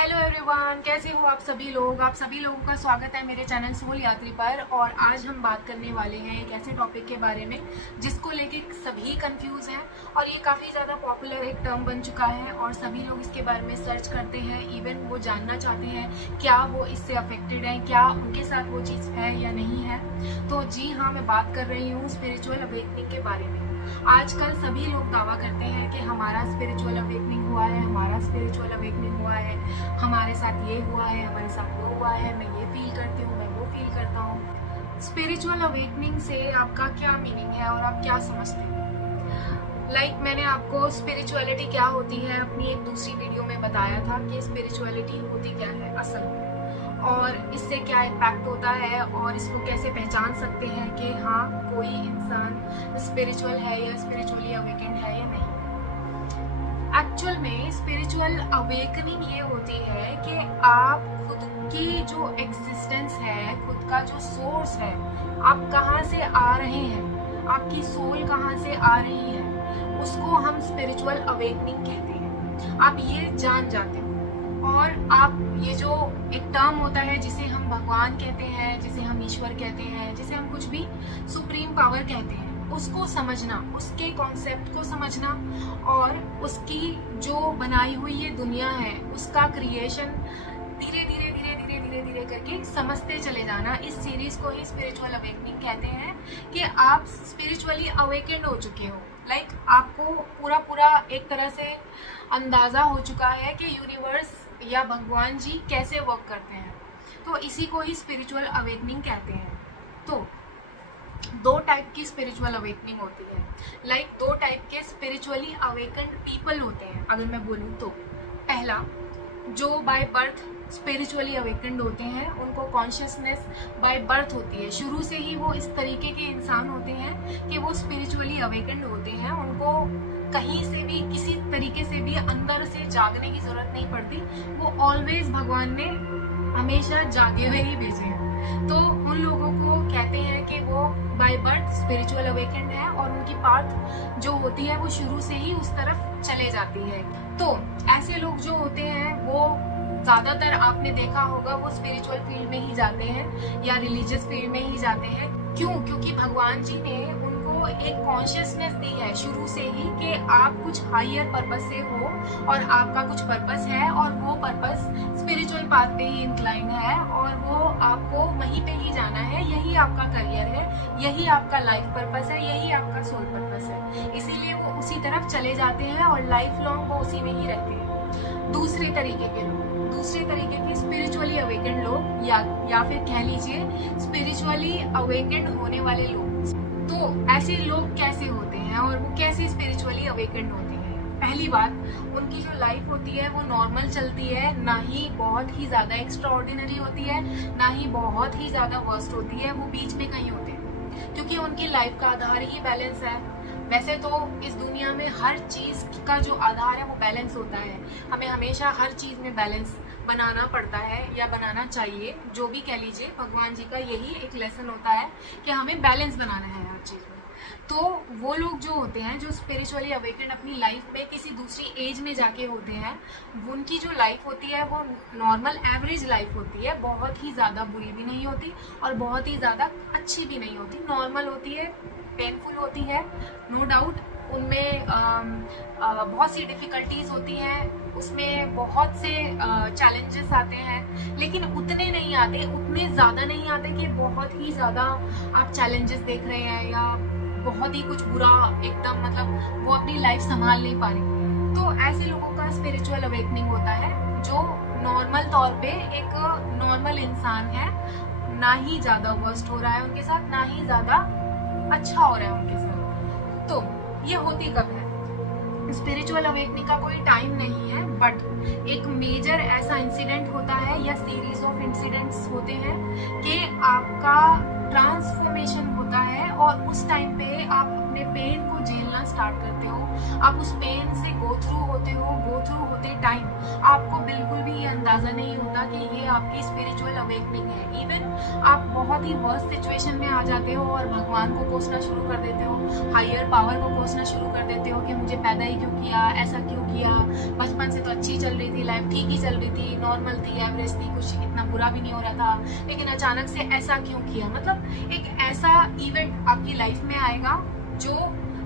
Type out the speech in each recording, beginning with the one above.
Hello everyone, कैसे हो आप सभी लोग। आप सभी लोगों का स्वागत है मेरे चैनल सोल यात्री पर। और आज हम बात करने वाले हैं एक ऐसे टॉपिक के बारे में जिसको लेके सभी कंफ्यूज हैं और ये काफ़ी ज़्यादा पॉपुलर एक टर्म बन चुका है और सभी लोग इसके बारे में सर्च करते हैं। इवन वो जानना चाहते हैं क्या वो इससे अफेक्टेड हैं, क्या उनके साथ वो चीज़ है या नहीं है। तो जी हाँ, मैं बात कर रही हूँ स्पिरिचुअल अवेकनिंग के बारे में। आजकल सभी लोग दावा करते हैं कि हमारा स्पिरिचुअल अवेकनिंग हुआ है, हमारा स्पिरिचुअल अवेकनिंग हुआ है, हमारे साथ ये हुआ है, हमारे साथ वो हुआ है, मैं ये फील करती हूँ, मैं वो फील करता हूँ। स्पिरिचुअल अवेकनिंग से आपका क्या मीनिंग है और आप क्या समझते हैं? मैंने आपको स्पिरिचुअलिटी क्या होती है अपनी एक दूसरी वीडियो में बताया था कि स्पिरिचुअलिटी होती क्या है असल में और इससे क्या इम्पैक्ट होता है और इसको कैसे पहचान सकते हैं कि हाँ कोई इंसान स्पिरिचुअल है या स्पिरिचुअली अवेकेंड है या नहीं। एक्चुअल में स्पिरिचुअल अवेकनिंग ये होती है कि आप खुद की जो एग्जिस्टेंस है, खुद का जो सोर्स है, आप कहाँ से आ रहे हैं, आपकी सोल कहाँ से आ रही है, उसको हम स्पिरिचुअल अवेकनिंग कहते हैं। आप ये जान जाते हो और आप ये जो एक टर्म होता है जिसे हम भगवान कहते हैं, जिसे हम ईश्वर कहते हैं, जिसे हम कुछ भी सुप्रीम पावर कहते हैं, उसको समझना, उसके कॉन्सेप्ट को समझना और उसकी जो बनाई हुई ये दुनिया है उसका क्रिएशन धीरे धीरे धीरे धीरे धीरे धीरे करके समझते चले जाना। इस सीरीज को ही स्पिरिचुअल अवेकनिंग कहते हैं कि आप स्पिरिचुअली अवेकेंड हो चुके हो। आपको पूरा एक तरह से अंदाजा हो चुका है कि यूनिवर्स या भगवान जी कैसे वर्क करते हैं, तो इसी को ही स्पिरिचुअल अवेकनिंग कहते हैं। तो दो टाइप की स्पिरिचुअल अवेकनिंग होती है। दो टाइप के स्पिरिचुअली अवेकन्ड पीपल होते हैं अगर मैं बोलूँ तो। पहला, जो बाय बर्थ स्पिरिचुअली अवेकन्ड होते हैं, उनको कॉन्शियसनेस बाय बर्थ होती है, शुरू से ही वो इस तरीके के इंसान होते हैं कि वो स्पिरिचुअली अवेकन्ड होते हैं। उनको कहीं से भी किसी तरीके से भी अंदर से जागने की जरूरत नहीं पड़ती, वो ऑलवेज भगवान ने हमेशा जागे हुए ही भेजे हैं। तो उन लोगों को कहते हैं कि वो बाय बर्थ स्पिरिचुअल अवेकेंड है और उनकी पाथ जो होती है वो शुरू से ही उस तरफ चले जाती है। तो ऐसे लोग जो होते हैं वो ज्यादातर आपने देखा होगा वो स्पिरिचुअल फील्ड में ही जाते हैं या रिलीजियस फील्ड में ही जाते हैं। क्यों? क्योंकि भगवान जी ने उनको एक कॉन्शियसनेस दी है शुरू से ही कि आप कुछ हायर पर्पस से हो और आपका कुछ पर्पस है और वो पर्पस स्पिरिचुअल पाथ पे ही इंक्लाइन है और वो आपको वहीं पे ही जाना है। यही आपका करियर है, यही आपका लाइफ पर्पस है, यही आपका सोल पर्पस है। इसीलिए वो उसी तरफ चले जाते हैं और लाइफ लॉन्ग वो उसी में ही रहते हैं। दूसरे तरीके के लोग, दूसरे तरीके के स्पिरिचुअली अवेकेंड लोग या फिर कह लीजिए स्पिरिचुअली अवेकेंड होने वाले लोग। तो ऐसे लोग कैसे होते हैं और वो कैसे स्पिरिचुअली अवेकेंड होते हैं? पहली बात, उनकी जो लाइफ होती है वो नॉर्मल चलती है, ना ही बहुत ही ज्यादा एक्स्ट्रा ऑर्डिनरी होती है, ना ही बहुत ही ज्यादा वर्स्ट होती है, वो बीच में कहीं होते हैं क्योंकि उनकी लाइफ का आधार ही बैलेंस है। वैसे तो इस दुनिया में हर चीज का जो आधार है वो बैलेंस होता है। हमें हमेशा हर चीज में बैलेंस बनाना पड़ता है या बनाना चाहिए, जो भी कह लीजिए। भगवान जी का यही एक लेसन होता है कि हमें बैलेंस बनाना है हर चीज में। तो वो लोग जो होते हैं जो स्पिरिचुअली अवेकेंड अपनी लाइफ में किसी दूसरी एज में जाके होते हैं, उनकी जो लाइफ होती है वो नॉर्मल एवरेज लाइफ होती है, बहुत ही ज़्यादा बुरी भी नहीं होती और बहुत ही ज़्यादा अच्छी भी नहीं होती, नॉर्मल होती है, पेनफुल होती है, नो डाउट। उनमें बहुत सी डिफ़िकल्टीज होती हैं, उसमें बहुत से चैलेंजेस आते हैं, लेकिन उतने नहीं आते, उतने ज़्यादा नहीं आते कि बहुत ही ज़्यादा आप चैलेंजेस देख रहे हैं या बहुत ही कुछ बुरा एकदम, मतलब वो अपनी लाइफ संभाल नहीं पा रही। तो ऐसे लोगों का स्पिरिचुअल अवेकनिंग होता है जो नॉर्मल तौर पे एक नॉर्मल इंसान है, ना ही ज़्यादा वर्स्ट हो रहा है उनके साथ, ना ही ज़्यादा अच्छा हो रहा है उनके साथ। तो ये होती कब है? स्पिरिचुअल अवेकनिंग का कोई टाइम नहीं है, बट एक मेजर ऐसा इंसिडेंट होता है या सीरीज ऑफ इंसिडेंट्स होते हैं कि आपका ट्रांसफॉर्मेशन होता है और उस टाइम पे आप अपने पेन को झेलना स्टार्ट करते हो। आप उस पेन से गो थ्रू होते टाइम आपको बिल्कुल भी ये अंदाजा नहीं होता कि ये आपकी स्पिरिचुअल अवेकनिंग है। इवन आप बहुत ही वर्स्ट सिचुएशन में आ जाते हो और भगवान को कोसना शुरू कर देते हो, हायर पावर को कोसना शुरू कर देते हो कि मुझे पैदा ही क्यों किया, ऐसा क्यों किया, बचपन से तो अच्छी चल रही थी लाइफ, ठीक ही चल रही थी, नॉर्मल थी, एवरेज थी, कुछ इतना बुरा भी नहीं हो रहा था, लेकिन अचानक से ऐसा क्यों किया। मतलब एक ऐसा इवेंट आपकी लाइफ में आएगा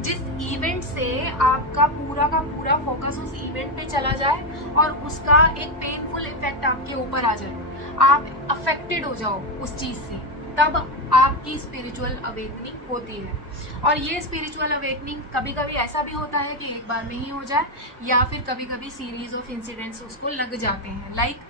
जिस इवेंट से आपका पूरा का पूरा फोकस उस इवेंट पे चला जाए और उसका एक पेनफुल इफेक्ट आपके ऊपर आ जाए, आप अफेक्टेड हो जाओ उस चीज से, तब आपकी स्पिरिचुअल अवेकनिंग होती है। और ये स्पिरिचुअल अवेकनिंग कभी कभी ऐसा भी होता है कि एक बार में ही हो जाए, या फिर कभी कभी सीरीज ऑफ इंसिडेंट्स उसको लग जाते हैं। लाइक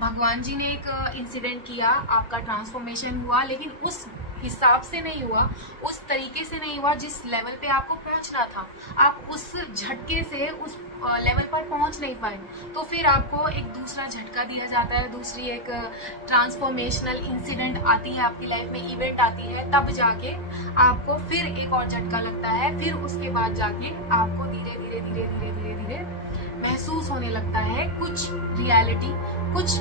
भगवान जी ने एक इंसिडेंट किया, आपका ट्रांसफॉर्मेशन हुआ, लेकिन उस हिसाब से नहीं हुआ, उस तरीके से नहीं हुआ जिस लेवल पे आपको पहुंचना था। आप उस झटके से उस लेवल पर पहुंच नहीं पाए, तो फिर आपको एक दूसरा झटका दिया जाता है, दूसरी एक ट्रांसफॉर्मेशनल इंसिडेंट आती है आपकी लाइफ में, इवेंट आती है, तब जाके आपको फिर एक और झटका लगता है। फिर उसके बाद जाके आपको धीरे धीरे धीरे धीरे धीरे धीरे महसूस होने लगता है कुछ रियलिटी, कुछ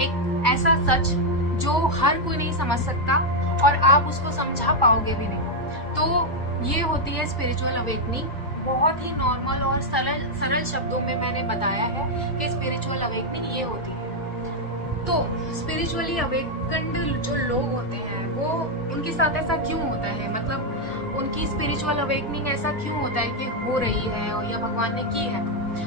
एक ऐसा सच जो हर कोई नहीं समझ सकता और आप उसको समझा पाओगे भी नहीं। तो ये होती है स्पिरिचुअल अवेकनिंग। बहुत ही नॉर्मल और सरल शब्दों में मैंने बताया है कि स्पिरिचुअल अवेकनिंग ये होती है। तो स्पिरिचुअली अवेकन्ड जो लोग होते हैं वो, उनके साथ ऐसा क्यों होता है, मतलब उनकी स्पिरिचुअल अवेकनिंग ऐसा क्यों होता है कि हो रही है और या भगवान ने की है,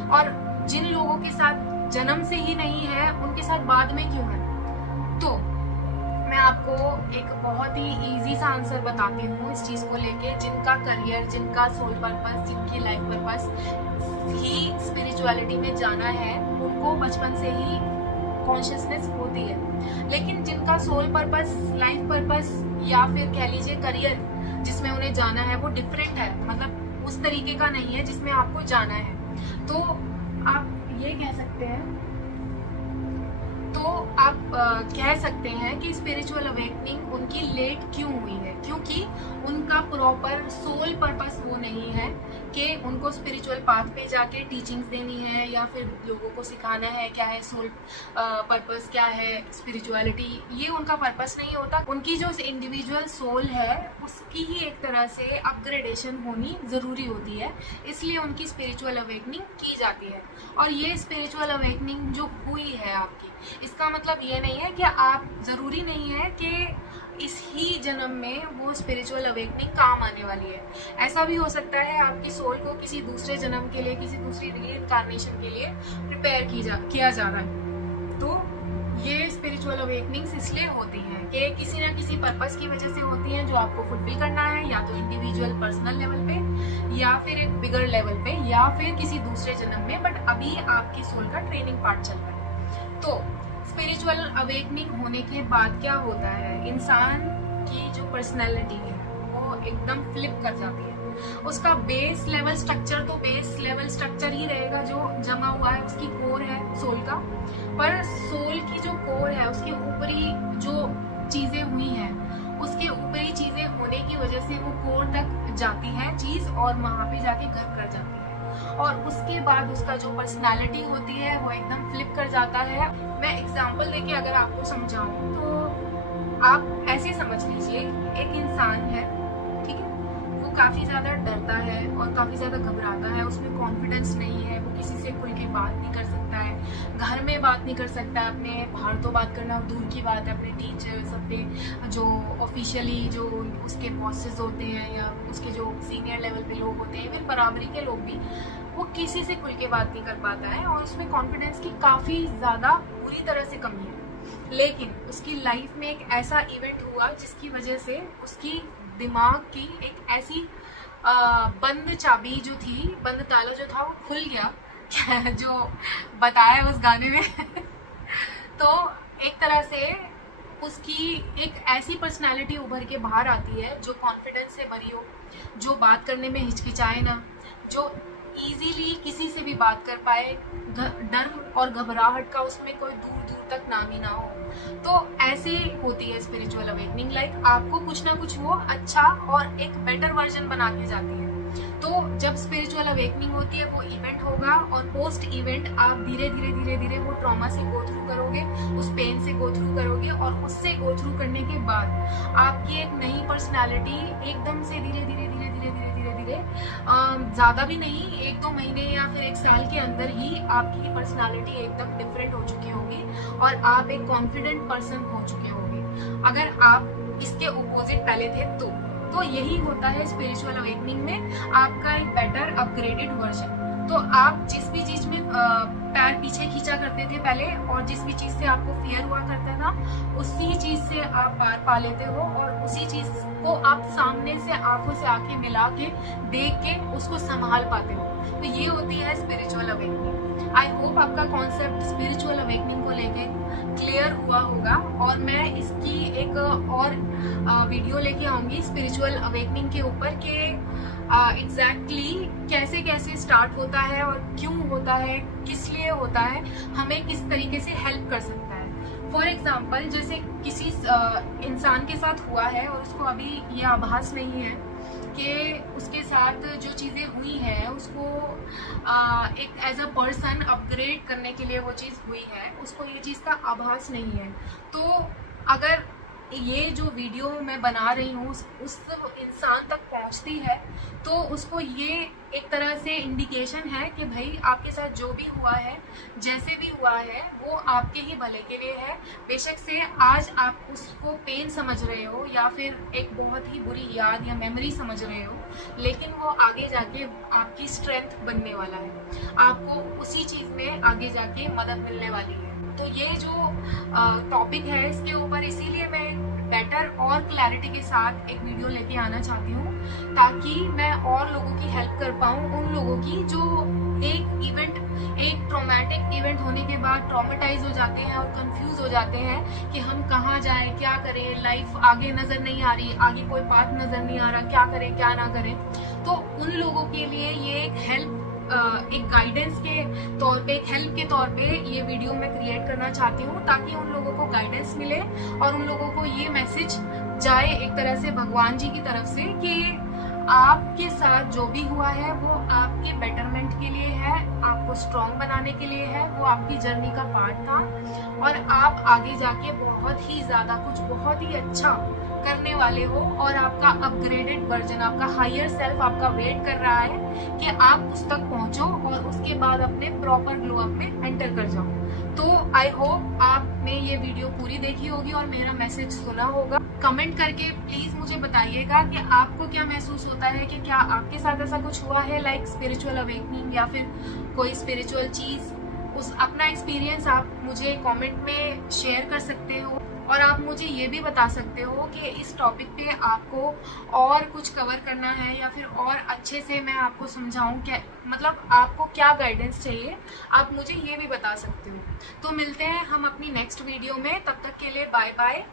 और जिन लोगों के साथ जन्म से ही नहीं है उनके साथ बाद में क्यों है। तो मैं आपको एक बहुत ही इजी सा आंसर बताती हूँ इस चीज को लेके। जिनका करियर, जिनका सोल पर्पस, जिनकी लाइफ पर्पस ही स्पिरिचुअलिटी में जाना है, उनको बचपन से ही कॉन्शियसनेस होती है। लेकिन जिनका सोल पर्पस, लाइफ पर्पस या फिर कह लीजिए करियर जिसमें उन्हें जाना है, वो डिफरेंट है, मतलब उस तरीके का नहीं है जिसमें आपको जाना है। तो आप ये कह सकते हैं, तो आप कह सकते हैं कि स्पिरिचुअल अवेकनिंग उनकी लेट क्यों हुई है, क्योंकि उनका प्रॉपर सोल पर्पस वो नहीं है कि उनको स्पिरिचुअल पाथ पे जाके टीचिंग्स देनी है या फिर लोगों को सिखाना है क्या है सोल पर्पस, क्या है स्पिरिचुअलिटी। ये उनका पर्पस नहीं होता। उनकी जो इंडिविजुअल सोल है उसकी ही एक तरह से अपग्रेडेशन होनी ज़रूरी होती है, इसलिए उनकी स्पिरिचुअल अवेकनिंग की जाती है। और ये स्पिरिचुअल अवेकनिंग जो हुई है आपकी, इसका मतलब ये नहीं है कि आप, ज़रूरी नहीं है कि इस ही जन्म में वो स्पिरिचुअल अवेकनिंग काम आने वाली है। ऐसा भी हो सकता है आपकी सोल को किसी दूसरे जन्म के लिए, किसी दूसरी रीइंकार्नेशन के लिए प्रिपेयर किया जा रहा है। तो ये स्पिरिचुअल अवेकनिंग्स इसलिए होती हैं कि किसी ना किसी पर्पस की वजह से होती हैं जो आपको फुलफिल करना है, या तो इंडिविजुअल पर्सनल लेवल पे, या फिर एक बिगर लेवल पे, या फिर किसी दूसरे जन्म में, बट अभी आपकी सोल का ट्रेनिंग पार्ट चल रहा है। तो स्पिरिचुअल अवेकनिंग होने के बाद क्या होता है, इंसान की जो पर्सनैलिटी है वो एकदम फ्लिप कर जाती है। उसका बेस लेवल स्ट्रक्चर तो बेस लेवल स्ट्रक्चर ही रहेगा जो जमा हुआ है, उसकी कोर है सोल का, पर सोल की जो कोर है उसके ऊपरी जो चीजें हुई हैं, उसके ऊपरी चीजें होने की वजह से वो कोर तक जाती है चीज और वहां पे जाके घर कर जाती है। और उसके बाद उसका जो पर्सनालिटी होती है वो एकदम फ्लिप कर जाता है। मैं एग्जांपल देके अगर आपको समझाऊं तो आप ऐसे समझ लीजिए, एक इंसान है, ठीक है, वो काफ़ी ज़्यादा डरता है और काफ़ी ज़्यादा घबराता है, उसमें कॉन्फिडेंस नहीं है, वो किसी से खुल के बात नहीं कर सकता है, घर में बात नहीं कर सकता है, अपने बाहर तो बात करना दूर की बात है, अपने टीचर्स, अपने जो ऑफिशियली जो उसके बॉसेस होते हैं या उसके जो सीनियर लेवल पे लोग होते हैं, इवन बराबरी के लोग भी, वो किसी से खुल के बात नहीं कर पाता है और उसमें कॉन्फिडेंस की काफ़ी ज़्यादा बुरी तरह से कमी है। लेकिन उसकी लाइफ में एक ऐसा इवेंट हुआ जिसकी वजह से उसकी दिमाग की एक ऐसी बंद चाबी जो थी, बंद ताला जो था वो खुल गया जो बताया उस गाने में तो एक तरह से उसकी एक ऐसी पर्सनालिटी उभर के बाहर आती है जो कॉन्फिडेंस से भरी हो, जो बात करने में हिचकिचाए ना, जो इजीली किसी से भी बात कर पाए, डर और घबराहट का उसमें कोई दूर दूर तक नाम ही ना हो। तो ऐसे होती है स्पिरिचुअल अवेकनिंग। लाइक आपको कुछ ना कुछ वो अच्छा और एक बेटर वर्जन बना के जाती है। तो जब स्पिरिचुअल अवेकनिंग होती है वो इवेंट होगा, और पोस्ट इवेंट आप धीरे धीरे वो ट्रॉमा से गो थ्रू करोगे, उस पेन से गो थ्रू करोगे, और उससे गो थ्रू करने के बाद आपकी एक नई पर्सनालिटी एकदम से धीरे धीरे ज़्यादा भी नहीं, 1-2 महीने या फिर 1 साल के अंदर ही आपकी पर्सनालिटी एकदम डिफरेंट हो चुकी होगी और आप एक कॉन्फिडेंट पर्सन हो चुके होंगे। अगर आप इसके अपोजिट पहले थे तो यही होता है स्पिरिचुअल अवेकनिंग में, आपका एक बेटर अपग्रेडेड वर्जन। तो आप जिस भी चीज में पैर पीछे खींचा करते थे पहले, और जिस भी चीज से आपको फियर हुआ करता था, उसी चीज से आप पार पा लेते हो, और उसी चीज को आप सामने से आंखों से आंखें मिला के देख के उसको संभाल पाते हो। तो ये होती है स्पिरिचुअल अवेकनिंग। आई होप आपका कॉन्सेप्ट स्पिरिचुअल अवेकनिंग को लेके क्लियर हुआ होगा, और मैं इसकी एक और वीडियो लेके आऊंगी स्पिरिचुअल अवेकनिंग के ऊपर कि एग्जैक्टली कैसे कैसे स्टार्ट होता है और क्यों होता है, किस लिए होता है, हमें किस तरीके से हेल्प कर सकता है। फॉर एग्जाम्पल, जैसे किसी इंसान के साथ हुआ है और उसको अभी ये आभास नहीं है कि उसके साथ जो चीज़ें हुई हैं उसको एक एज अ पर्सन अपग्रेड करने के लिए वो चीज़ हुई है, उसको ये चीज़ का आभास नहीं है। तो अगर ये जो वीडियो मैं बना रही हूँ उस इंसान तक पहुँचती है, तो उसको ये एक तरह से इंडिकेशन है कि भाई आपके साथ जो भी हुआ है, जैसे भी हुआ है, वो आपके ही भले के लिए है। बेशक से आज आप उसको पेन समझ रहे हो या फिर एक बहुत ही बुरी याद या मेमोरी समझ रहे हो, लेकिन वो आगे जाके आपकी स्ट्रेंथ बनने वाला है, आपको उसी चीज़ में आगे जाके मदद मिलने वाली है। तो ये जो टॉपिक है इसके ऊपर इसीलिए मैं बेटर और क्लैरिटी के साथ एक वीडियो लेके आना चाहती हूँ, ताकि मैं और लोगों की हेल्प कर पाऊँ, उन लोगों की जो एक ट्रॉमेटिक इवेंट होने के बाद ट्रॉमेटाइज हो जाते हैं और कंफ्यूज हो जाते हैं कि हम कहाँ जाएं, क्या करें, लाइफ आगे नज़र नहीं आ रही, आगे कोई बात नज़र नहीं आ रहा, क्या करें क्या ना करें। तो उन लोगों के लिए ये एक हेल्प, एक गाइडेंस के तौर पे, एक हेल्प के तौर पे ये वीडियो मैं क्रिएट करना चाहती हूँ, ताकि उन लोगों को गाइडेंस मिले और उन लोगों को ये मैसेज जाए एक तरह से भगवान जी की तरफ से कि आपके साथ जो भी हुआ है वो आपके बेटरमेंट के लिए है, आपको स्ट्रॉन्ग बनाने के लिए है, वो आपकी जर्नी का पार्ट था, और आप आगे जाके बहुत ही ज़्यादा कुछ बहुत ही अच्छा करने वाले हो, और आपका अपग्रेडेड वर्जन, आपका हायर सेल्फ आपका वेट कर रहा है कि आप उस तक पहुंचो और उसके बाद अपने प्रॉपर ग्लो अप में एंटर कर जाओ। तो आई होप आपने ये वीडियो पूरी देखी होगी और मेरा मैसेज सुना होगा। कमेंट करके प्लीज मुझे बताइएगा कि आपको क्या महसूस होता है, कि क्या आपके साथ ऐसा कुछ हुआ है, लाइक स्पिरिचुअल अवेकनिंग या फिर कोई स्पिरिचुअल चीज। उस अपना एक्सपीरियंस आप मुझे कमेंट में शेयर कर सकते हो, और आप मुझे ये भी बता सकते हो कि इस टॉपिक पे आपको और कुछ कवर करना है या फिर और अच्छे से मैं आपको समझाऊं, क्या मतलब आपको क्या गाइडेंस चाहिए, आप मुझे ये भी बता सकते हो। तो मिलते हैं हम अपनी नेक्स्ट वीडियो में, तब तक के लिए बाय बाय।